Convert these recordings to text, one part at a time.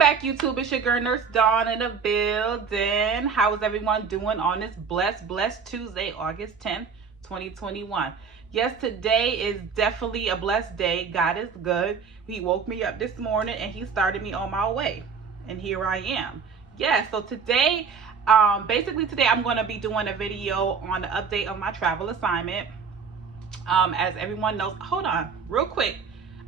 back, YouTube. It's your girl Nurse Dawn in the building. How is everyone doing on this blessed Tuesday, August 10th, 2021? Yes, today is definitely a blessed day. God is good. He woke me up this morning and he started me on my way. And here I am. Yes, so today, today I'm going to be doing a video on the update of my travel assignment. As everyone knows, hold on, real quick.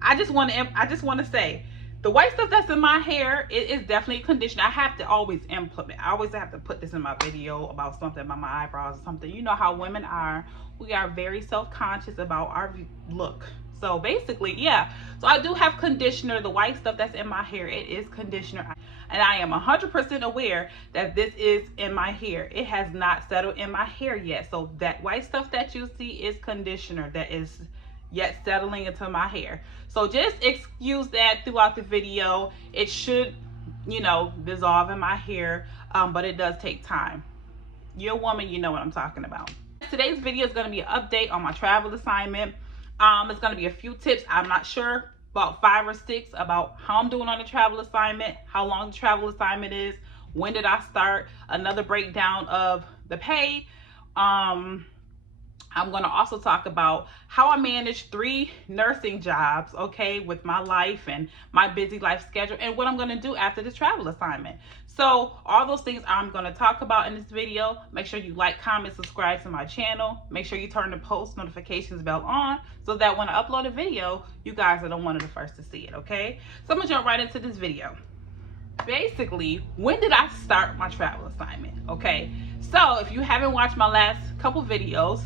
I just want to say, the white stuff that's in my hair, it is definitely conditioner. I have to always implement. I always have to put this in my video about something about my eyebrows or something. You know how women are. We are very self-conscious about our look. So basically, yeah. So I do have conditioner. The white stuff that's in my hair, it is conditioner. And I am 100% aware that this is in my hair. It has not settled in my hair yet. So that white stuff that you see is conditioner that is yet settling into my hair. So just excuse that throughout the video. It should, dissolve in my hair, but it does take time. You're a woman, you know what I'm talking about. Today's video is going to be an update on my travel assignment. It's going to be a few tips. I'm not sure, about 5 or 6, about how I'm doing on the travel assignment, how long the travel assignment is, when did I start, another breakdown of the pay. I'm going to also talk about how I manage 3 nursing jobs, okay, with my life and my busy life schedule, and what I'm going to do after this travel assignment. So all those things I'm going to talk about in this video. Make sure you like, comment, subscribe to my channel. Make sure you turn the post notifications bell on so that when I upload a video, you guys are one of the first to see it, okay? So I'm going to jump right into this video. Basically, when did I start my travel assignment? Okay, so if you haven't watched my last couple videos,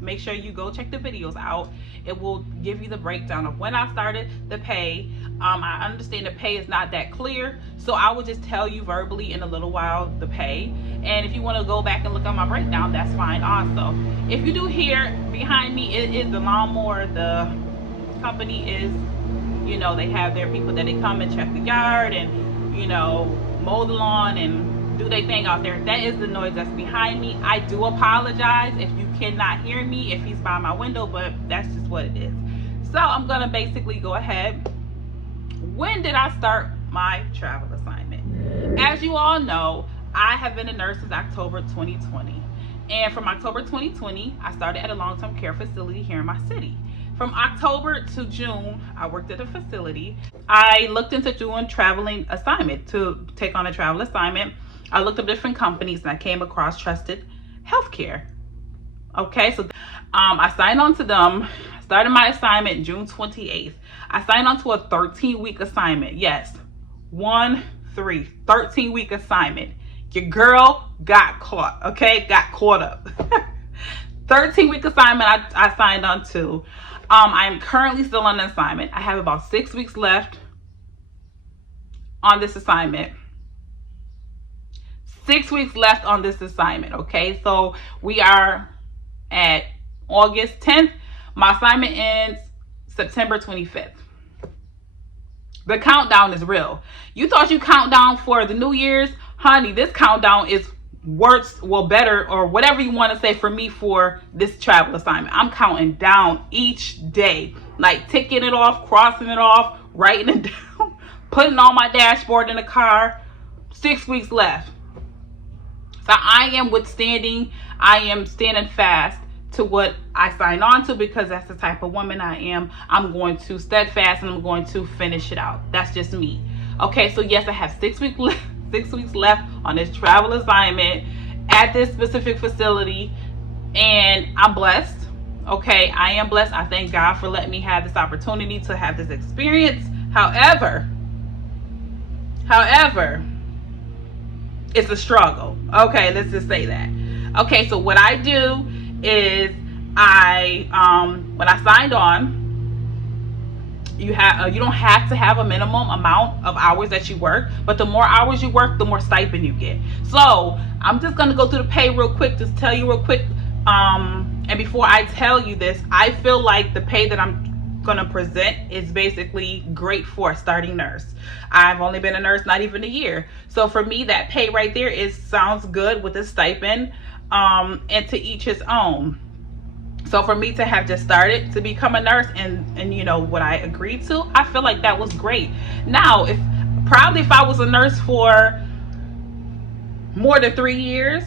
make sure you go check the videos out. It will give you the breakdown of when I started, the pay. I understand the pay is not that clear, so I will just tell you verbally in a little while the pay. And if you want to go back and look at my breakdown, that's fine also. If you do hear behind me, it is the lawnmower. The company is, they have their people that they come and check the yard and, mow the lawn and do their thing out there. That is the noise that's behind me. I do apologize if you cannot hear me, if he's by my window, but that's just what it is. So I'm gonna basically go ahead. When did I start my travel assignment? As you all know, I have been a nurse since October 2020. And from October 2020, I started at a long-term care facility here in my city. From October to June, I worked at a facility. I looked into doing traveling assignment, to take on a travel assignment. I looked up different companies and I came across Trusted Healthcare. Okay, so I signed on to them, started my assignment June 28th. I signed on to a 13-week assignment. Yes, 13-week assignment. Your girl got caught, okay? Got caught up. 13-week assignment I signed on to. I am currently still on the assignment. I have about 6 weeks left on this assignment. 6 weeks left on this assignment, okay? So we are at August 10th. My assignment ends September 25th. The countdown is real. You thought you count down for the New Year's? Honey, this countdown is worse, well, better, or whatever you want to say for me for this travel assignment. I'm counting down each day, like ticking it off, crossing it off, writing it down, putting on my dashboard in the car. 6 weeks left. So I am standing fast to what I signed on to, because that's the type of woman I am. I'm going to steadfast and I'm going to finish it out. That's just me. Okay, so yes, I have 6 weeks left on this travel assignment at this specific facility, and I'm blessed. Okay, I am blessed. I thank God for letting me have this opportunity to have this experience. However, it's a struggle. Okay, let's just say that. Okay, so what I do is when I signed on, you don't have to have a minimum amount of hours that you work, but the more hours you work, the more stipend you get. So I'm just gonna go through the pay real quick, just tell you real quick. And before I tell you this, I feel like the pay that I'm gonna present is basically great for a starting nurse. I've only been a nurse not even a year, so for me that pay right there sounds good with a stipend, and to each his own. So for me to have just started to become a nurse and what I agreed to, I feel like that was great. Now, if Probably if I was a nurse for more than 3 years,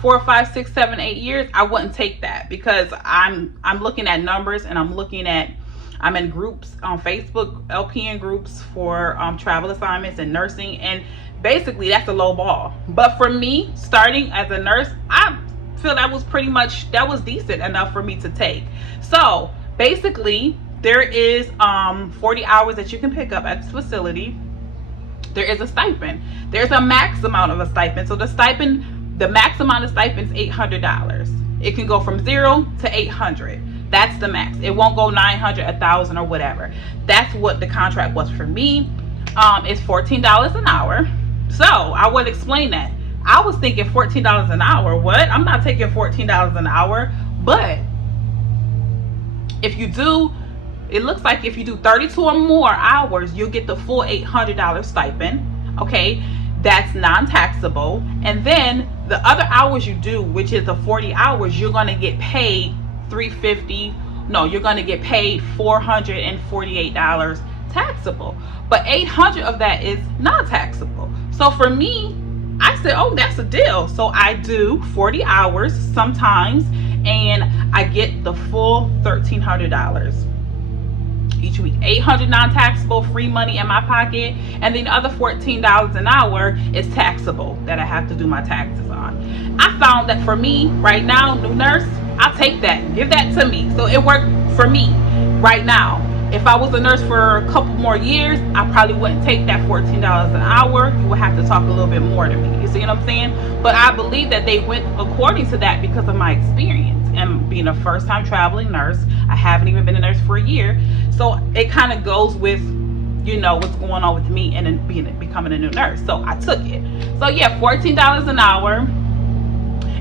4, 5, 6, 7, 8 years, I wouldn't take that, because I'm looking at numbers, and I'm in groups on Facebook, LPN groups for travel assignments and nursing, and basically that's a low ball. But for me, starting as a nurse, I feel that was decent enough for me to take. So basically, there is 40 hours that you can pick up at this facility. There is a stipend. There's a max amount of a stipend. So the max amount of stipend is $800. It can go from 0 to 800. That's the max. It won't go 900, 1,000, or whatever. That's what the contract was for me. It's $14 an hour. So I would explain that. I was thinking $14 an hour. What? I'm not taking $14 an hour. But if you do, it looks like if you do 32 or more hours, you'll get the full $800 stipend. Okay, that's non-taxable. And then the other hours you do, which is the 40 hours, you're going to get paid $350. No, you're going to get paid $448 taxable. But $800 of that is non-taxable. So for me, I said, oh, that's a deal. So I do 40 hours sometimes, and I get the full $1,300 each week. $800 non-taxable, free money in my pocket, and then the other $14 an hour is taxable that I have to do my taxes on. I found that for me right now, new nurse, I'll take that. Give that to me. So it worked for me right now. If I was a nurse for a couple more years, I probably wouldn't take that $14 an hour. You would have to talk a little bit more to me. You see what I'm saying? But I believe that they went according to that because of my experience and being a first-time traveling nurse. I haven't even been a nurse for a year. So it kind of goes with, you know, what's going on with me and then becoming a new nurse. So I took it. So yeah, $14 an hour.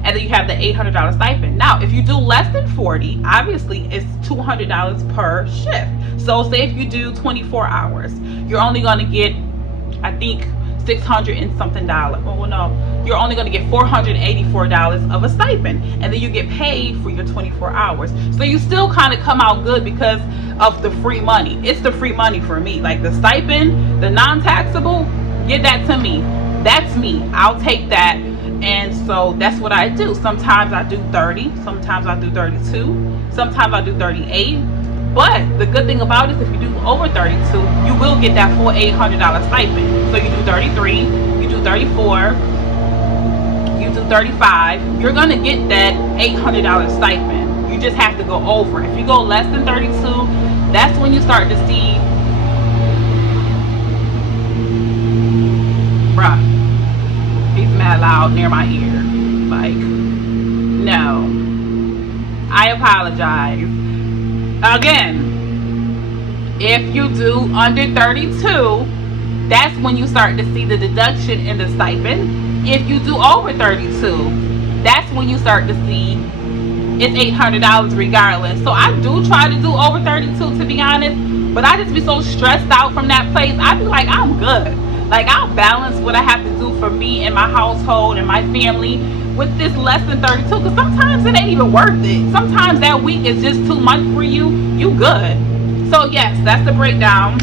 And then you have the $800 stipend. Now, if you do less than 40, obviously it's $200 per shift. So say if you do 24 hours, you're only going to get, I think, $600 and something dollars. Oh no, you're only going to get $484 of a stipend, and then you get paid for your 24 hours. So you still kind of come out good because of the free money. It's the free money for me. Like the stipend, the non-taxable, give that to me. That's me. I'll take that. And so that's what I do. Sometimes I do 30, sometimes I do 32, sometimes I do 38. But the good thing about it is if you do over 32, you will get that full $800 stipend. So you do 33, you do 34, you do 35, you're going to get that $800 stipend. You just have to go over. If you go less than 32, that's when you start to see, bruh, he's mad loud near my ear. Like, no. I apologize. Again, if you do under 32, that's when you start to see the deduction in the stipend. If you do over 32, that's when you start to see it's $800 regardless. So I do try to do over 32, to be honest, but I just be so stressed out from that place. I be like, I'm good. Like, I'll balance what I have to do for me and my household and my family with this less than 32, because sometimes it ain't even worth it. Sometimes that week is just too much for you. You good. So yes, that's the breakdown.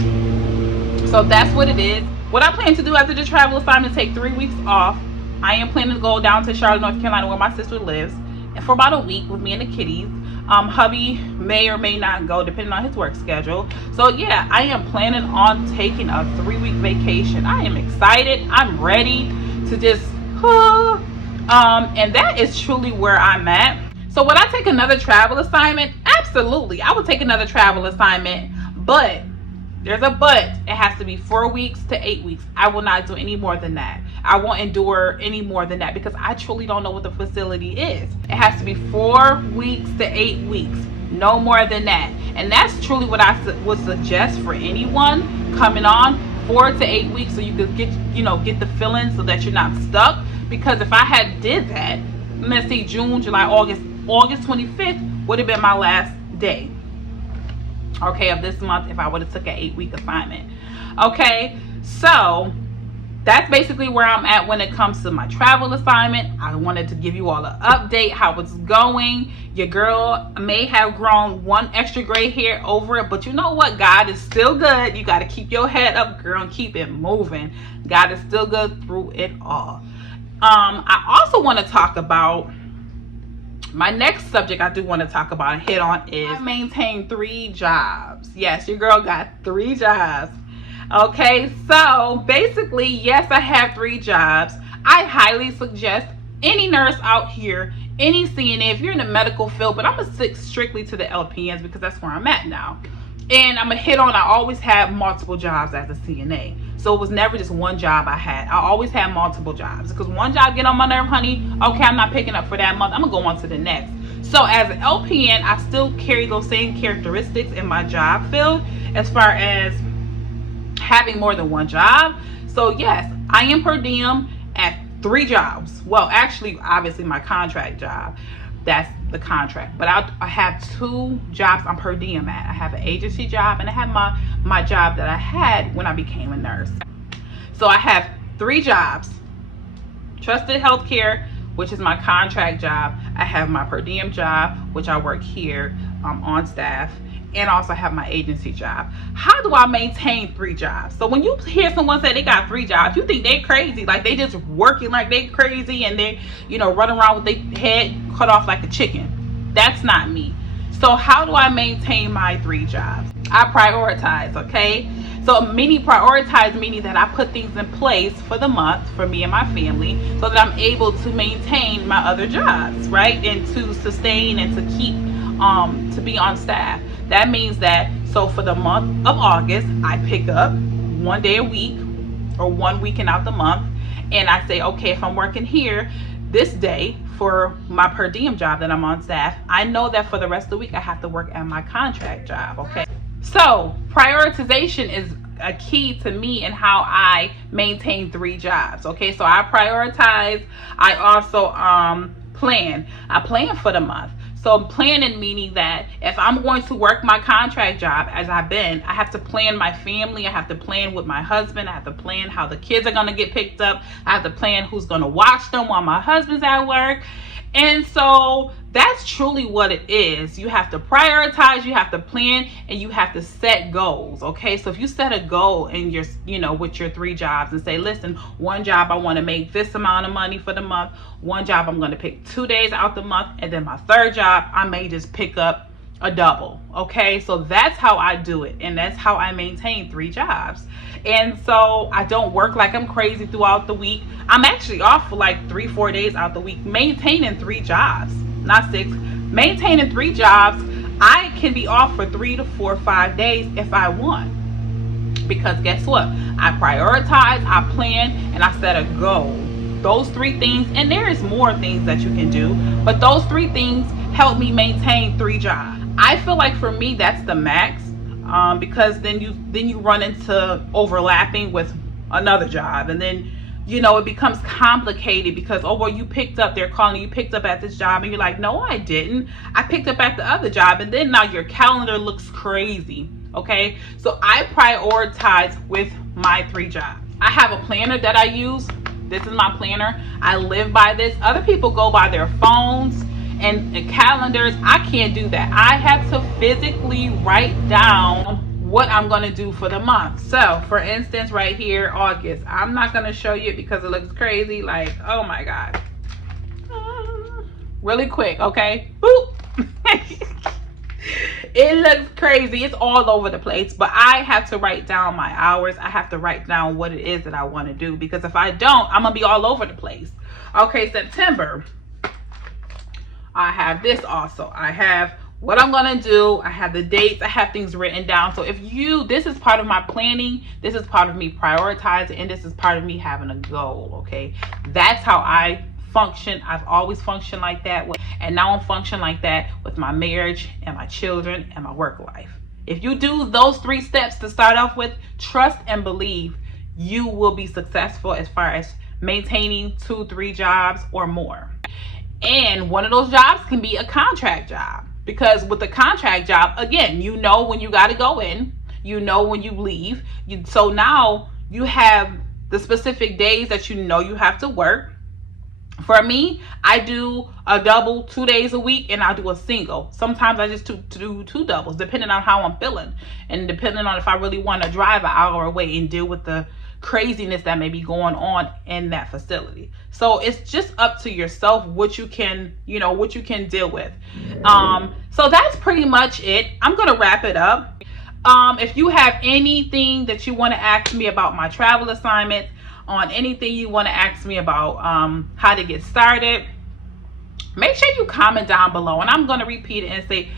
So that's what it is. What I plan to do after the travel assignment, take 3 weeks off. I am planning to go down to Charlotte, North Carolina, where my sister lives, and for about a week with me and the kitties. Hubby may or may not go depending on his work schedule. So yeah, I am planning on taking a 3-week vacation. I am excited. I'm ready to just and that is truly where I'm at. So would I take another travel assignment? Absolutely, I would take another travel assignment, but there's a but. It has to be 4 weeks to 8 weeks. I will not do any more than that. I won't endure any more than that because I truly don't know what the facility is. It has to be 4 weeks to 8 weeks, no more than that. And that's truly what I would suggest for anyone coming on, 4 to 8 weeks, so you could get the feeling so that you're not stuck. Because if I had did that, let's see, June, July, August 25th would have been my last day, okay, of this month if I would have took an 8-week assignment. Okay, so that's basically where I'm at when it comes to my travel assignment. I wanted to give you all an update how it's going. Your girl may have grown one extra gray hair over it, but you know what? God is still good. You got to keep your head up, girl, and keep it moving. God is still good through it all. I also want to talk about my next subject. I do want to talk about and hit on is I maintain 3 jobs. Yes, your girl got 3 jobs. Okay, so basically, yes, I have 3 jobs. I highly suggest any nurse out here, any CNA, if you're in the medical field, but I'm going to stick strictly to the LPNs because that's where I'm at now. And I'm going to hit on, I always had multiple jobs as a CNA. So it was never just one job I had. I always had multiple jobs because one job get on my nerve, honey. Okay, I'm not picking up for that month. I'm going to go on to the next. So as an LPN, I still carry those same characteristics in my job field as far as having more than one job. So yes, I am per diem at 3 jobs. Well, actually, obviously my contract job, that's the contract, but I have 2 jobs I'm per diem at. I have an agency job and I have my job that I had when I became a nurse. So I have 3 jobs. Trusted Healthcare, which is my contract job. I have my per diem job, which I work here on staff, and also have my agency job. How do I maintain 3 jobs? So when you hear someone say they got 3 jobs, you think they crazy, like they just working like they crazy and they, running around with their head cut off like a chicken. That's not me. So how do I maintain my 3 jobs? I prioritize, okay? So prioritize meaning that I put things in place for the month for me and my family so that I'm able to maintain my other jobs, right? And to sustain and to keep, to be on staff. That means that, so for the month of August, I pick up 1 day a week or 1 weekend out the month. And I say, okay, if I'm working here this day for my per diem job that I'm on staff, I know that for the rest of the week, I have to work at my contract job, okay? So prioritization is a key to me in how I maintain 3 jobs, okay? So I prioritize. I also plan. I plan for the month. So planning meaning that if I'm going to work my contract job as I've been, I have to plan my family. I have to plan with my husband. I have to plan how the kids are going to get picked up. I have to plan who's going to watch them while my husband's at work. And so that's truly what it is. You have to prioritize, you have to plan, and you have to set goals. Okay, so if you set a goal in your, with your 3 jobs and say, listen, 1 job I want to make this amount of money for the month, 1 job I'm going to pick 2 days out the month, and then my 3rd job I may just pick up a double. Okay, so that's how I do it, and that's how I maintain 3 jobs. And so I don't work like I'm crazy throughout the week. I'm actually off for like 3-4 days out the week, maintaining 3 jobs, not 6. Maintaining 3 jobs, I can be off for 3 to 4, 5 days if I want. Because guess what? I prioritize, I plan, and I set a goal. Those 3 things, and there is more things that you can do, but those 3 things help me maintain 3 jobs. I feel like for me that's the max, because then you run into overlapping with another job, and then it becomes complicated because, oh well, they're calling you picked up at this job, and you're like, no I didn't, I picked up at the other job, and then now your calendar looks crazy. Okay, so I prioritize with my 3 jobs. I have a planner that I use. This is my planner. I live by this. Other people go by their phones and calendars. I can't do that. I have to physically write down what I'm going to do for the month. So for instance, right here, August, I'm not going to show you it because it looks crazy, like, oh my god. Really quick, okay, boop. It looks crazy, it's all over the place, but I have to write down my hours. I have to write down what it is that I want to do, because if I don't, I'm gonna be all over the place. Okay, September, I have this also. I have what I'm gonna do, I have the dates, I have things written down. So this is part of my planning, this is part of me prioritizing, and this is part of me having a goal. Okay, that's how I function. I've always functioned like that, and now I'm functioning like that with my marriage and my children and my work life. If you do those 3 steps to start off with, trust and believe, you will be successful as far as maintaining 2-3 jobs or more. And one of those jobs can be a contract job, because with the contract job, again, when you got to go in, when you leave, so now you have the specific days that you know you have to work. For me, I do a double 2 days a week, and I do a single. Sometimes I just do two doubles, depending on how I'm feeling, and depending on if I really want to drive an hour away and deal with the craziness that may be going on in that facility. So it's just up to yourself what you can, what you can deal with. So that's pretty much it. I'm gonna wrap it up. If you have anything that you want to ask me about my travel assignment, on anything you want to ask me about how to get started, make sure you comment down below. And I'm going to repeat it and say,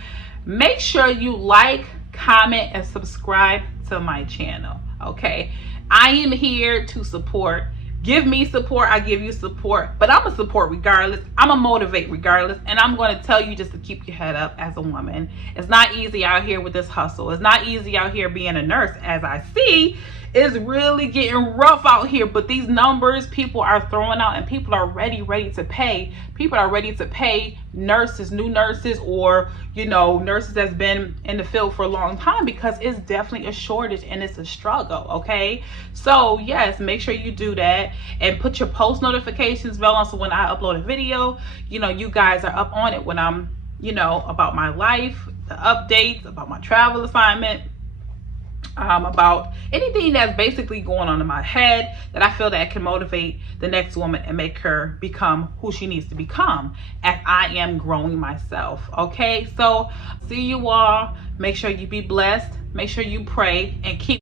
make sure you like, comment, and subscribe to my channel. Okay, I am here to support. Give me support, I give you support, but I'm gonna support regardless. I'm gonna motivate regardless, and I'm gonna tell you just to keep your head up as a woman. It's not easy out here with this hustle. It's not easy out here being a nurse, as I see. It's really getting rough out here, but these numbers people are throwing out, and people are ready to pay. People are ready to pay nurses, new nurses, or nurses that's been in the field for a long time, because it's definitely a shortage and it's a struggle. Okay, so yes, make sure you do that and put your post notifications bell on, so when I upload a video, you guys are up on it when I'm about my life, the updates about my travel assignment, about anything that's basically going on in my head that I feel that can motivate the next woman and make her become who she needs to become as I am growing myself. Okay, so see you all. Make sure you be blessed. Make sure you pray and keep